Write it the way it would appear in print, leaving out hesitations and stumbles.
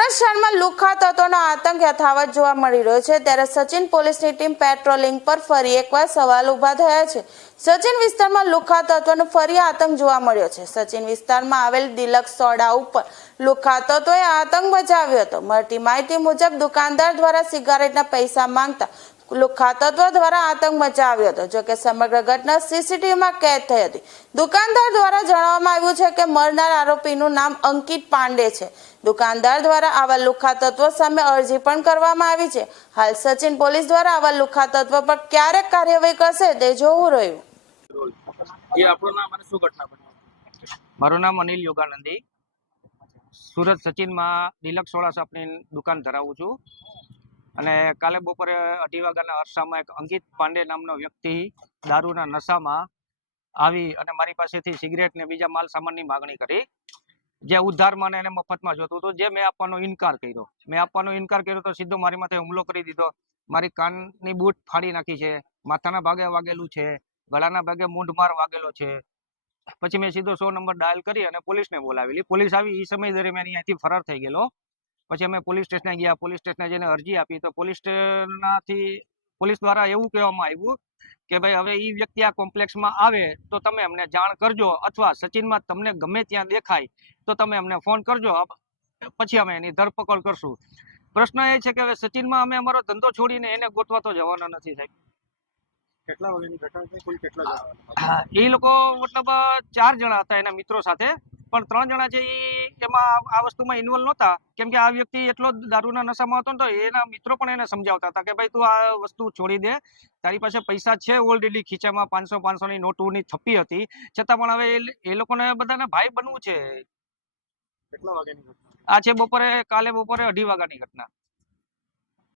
સુરત શહેરમાં લુખ્ખા તત્વોનો આતંક યથાવત જોવા મળી રહ્યો છે, ત્યારે સચિન પોલીસની ટીમ પેટ્રોલિંગ પર ફરી એકવાર સવાલ ઊભા થયા છે। સચિન વિસ્તારમાં લુખ્ખા તત્વોનો ફરી આતંક જોવા મળ્યો છે। સચિન વિસ્તારમાં આવેલ ડિલક્સ સોડા ઉપર લુખ્ખા તત્વોએ આતંક મચાવ્યો હતો। મળતી માહિતી મુજબ દુકાનદાર દ્વારા સિગારેટના પૈસા માંગતા લુખ્ખા તત્વો દ્વારા આતંક મચાવ્યો હતો। જોકે સમગ્ર ઘટના સીસીટીવીમાં કેદ થઈ હતી। દુકાનદાર દ્વારા જણાવવામાં આવ્યું છે કે મરનાર આરોપીનું નામ અંકિત પાંડે છે। દુકાનદાર દ્વારા આવા લુખ્ખા તત્વો સામે અરજી પણ કરવામાં આવી છે। હાલ સચિન પોલીસ દ્વારા આવા લુખ્ખા તત્વો પર ક્યારે કાર્યવાહી કરશે તે જોવું રહ્યું। મારું નામ અનિલ યોગાનંદી, સુરત સચિનમાં ડિલક્સ સોડા શોપની દુકાન ધરાવું છું અને કાલે બપોરે 2:30 વાગ્યાના અરસામાં એક અંકિત પાંડે નામનો વ્યક્તિ દારૂના નશામાં આવી અને મારી પાસેથી સિગરેટ ને બીજા માલ સામાનની માગણી કરી, જે ઉધારમાં એને મફતમાં જોતું હતું, જે મેં આપવાનો ઇનકાર કર્યો તો સીધો મારી માથે હુમલો કરી દીધો। મારી કાનની બૂટ ફાડી નાખી છે, માથાના ભાગે વાગેલું છે, ગળાના ભાગે મૂંઢમાર વાગેલો છે। પછી મેં સીધો 100 નંબર ડાયલ કરી અને પોલીસને બોલાવેલી। પોલીસ આવી એ સમય દરમિયાન અહીંયાથી ફરાર થઈ ગયેલો। પછી અમે પોલીસ સ્ટેશને ગયા, પોલીસ સ્ટેશને જઈને અરજી આપી તો પોલીસ દ્વારા એવું કહેવામાં આવ્યું કે ભાઈ હવે એ વ્યક્તિ આ કોમ્પ્લેક્સમાં આવે તો તમે અમને જાણ કરજો, અથવા સચિનમાં તમને ગમે ત્યાં દેખાય તો તમે અમને ફોન કરજો, પછી અમે એની ધરપકડ કરશું। પ્રશ્ન એ છે કે હવે સચિનમાં અમે અમારો ધંધો છોડીને એને ગોતવા તો જવાનો નથી સાહેબ। કેટલા વાગ્યાની ઘટના છે? કુલ કેટલા જણા હા, એ લોકો મતલબ 4 જણા હતા એના મિત્રો સાથે, પણ 3 જણા છે એ એમાં આ વસ્તુમાં ઇન્વોલ્વ નહોતા, કેમ કે આ વ્યક્તિ એટલો દારૂના નશામાં હતો ને તો એના મિત્રો પણ એને સમજાવતા હતા કે ભાઈ તું આ વસ્તુ છોડી દે, તારી પાસે પૈસા છે ઓલરેડી, ખીચામાં 500-500 ની નોટોની થપ્પી હતી, છતાં પણ હવે એ લોકોને બધાને ભાઈ બનવું છે। કેટલા વાગ્યાની ઘટના? આ છે કાલે બપોરે 2:30 વાગ્યાની ઘટના।